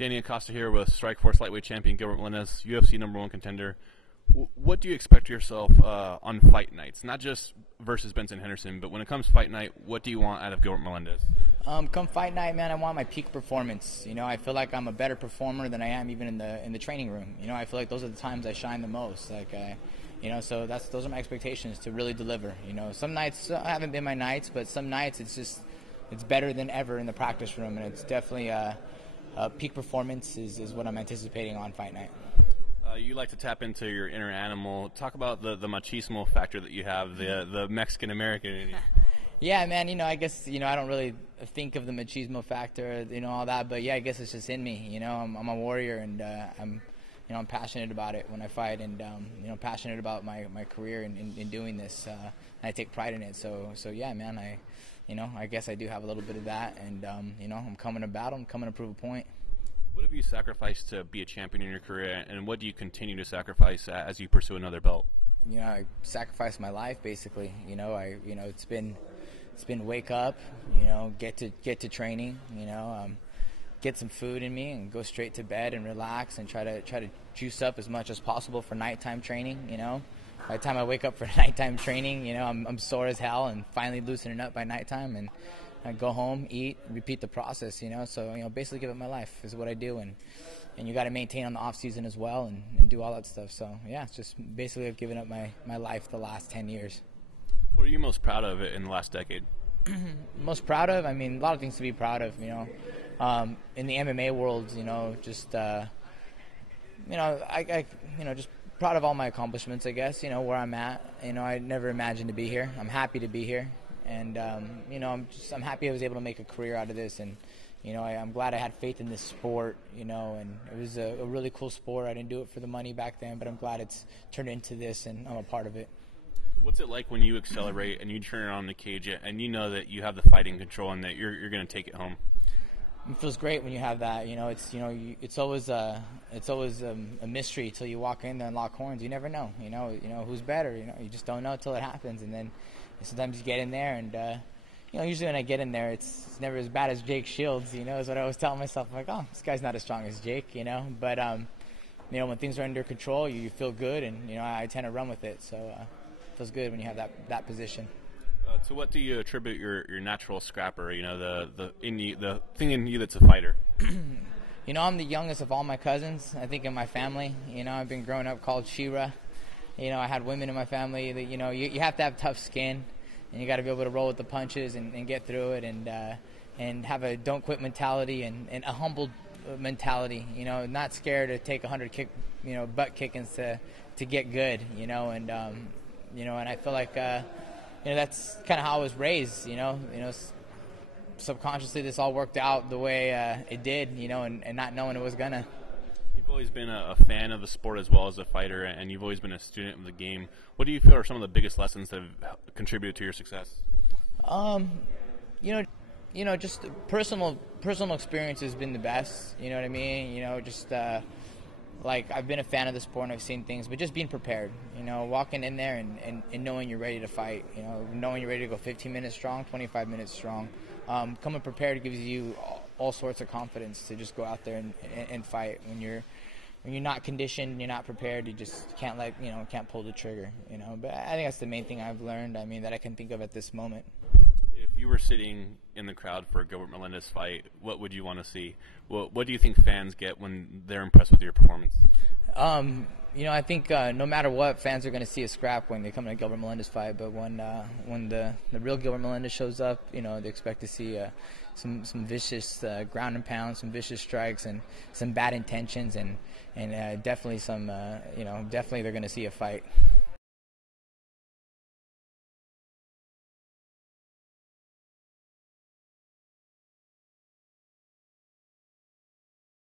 Danny Acosta here with Strikeforce lightweight champion Gilbert Melendez, UFC #1 contender. What do you expect of yourself on fight nights? Not just versus Benson Henderson, but when it comes to fight night, what do you want out of Gilbert Melendez? Come fight night, man, I want my peak performance. You know, I feel like I'm a better performer than I am even in the training room. You know, I feel like those are the times I shine the most. So those are my expectations, to really deliver. You know, some nights haven't been my nights, but some nights it's better than ever in the practice room, and it's definitely peak performance is what I'm anticipating on fight night. You like to tap into your inner animal. Talk about the machismo factor that you have, the Mexican American in you. Yeah, man, I guess, I don't really think of the machismo factor, all that, but yeah, I guess it's just in me. I'm a warrior, and I'm passionate about it when I fight, and passionate about my career in doing this. And I take pride in it. So yeah, man, I guess I do have a little bit of that, and I'm coming to battle, I'm coming to prove a point. What have you sacrificed to be a champion in your career, and what do you continue to sacrifice as you pursue another belt? I sacrificed my life, basically. It's been wake up, get to training, get some food in me and go straight to bed and relax and try to juice up as much as possible for nighttime training. By the time I wake up for nighttime training, I'm sore as hell and finally loosening up by nighttime, and I go home, eat, repeat the process. So basically give it my life is what I do, and you got to maintain on the off season as well, and do all that stuff. So yeah, it's just basically I've given up my life the last 10 years. What are you most proud of in the last decade? Most proud of? I mean, a lot of things to be proud of. In the MMA world, just just proud of all my accomplishments, I guess. Where I'm at. I never imagined to be here. I'm happy to be here, and I'm happy I was able to make a career out of this, and I'm glad I had faith in this sport. And it was a really cool sport. I didn't do it for the money back then, but I'm glad it's turned into this, and I'm a part of it. What's it like when you accelerate and you turn it on the cage and you know that you have the fighting control and that you're going to take it home? It feels great when you have that. It's always a mystery till you walk in there and lock horns. You never know. Who's better. You just don't know till it happens. And then sometimes you get in there, and usually when I get in there, it's never as bad as Jake Shields. Is what I always tell myself. I'm like, oh, this guy's not as strong as Jake. But when things are under control, you feel good, and I tend to run with it. So. Feels good when you have that position. To what do you attribute your natural scrapper? The thing in you that's a fighter. I'm the youngest of all my cousins. I think in my family. I've been growing up called Shira. I had women in my family that you have to have tough skin, and you got to be able to roll with the punches and get through it, and have a don't quit mentality and a humble mentality. Not scared to take 100 butt kickings to get good. And I feel like, that's kind of how I was raised, subconsciously this all worked out the way it did, and not knowing it was gonna. You've always been a fan of the sport as well as a fighter, and you've always been a student of the game. What do you feel are some of the biggest lessons that have contributed to your success? Just personal experience has been the best, you know what I mean? I've been a fan of the sport and I've seen things, but just being prepared, walking in there and knowing you're ready to fight, knowing you're ready to go 15 minutes strong, 25 minutes strong. Coming prepared gives you all sorts of confidence to just go out there and fight. When you're not conditioned, you're not prepared, you just can't can't pull the trigger, But I think that's the main thing I've learned, that I can think of at this moment. If you were sitting in the crowd for a Gilbert Melendez fight, what would you want to see? What do you think fans get when they're impressed with your performance? I think no matter what, fans are going to see a scrap when they come to a Gilbert Melendez fight. But when the real Gilbert Melendez shows up, they expect to see some vicious ground and pound, some vicious strikes, and some bad intentions, and definitely definitely they're going to see a fight.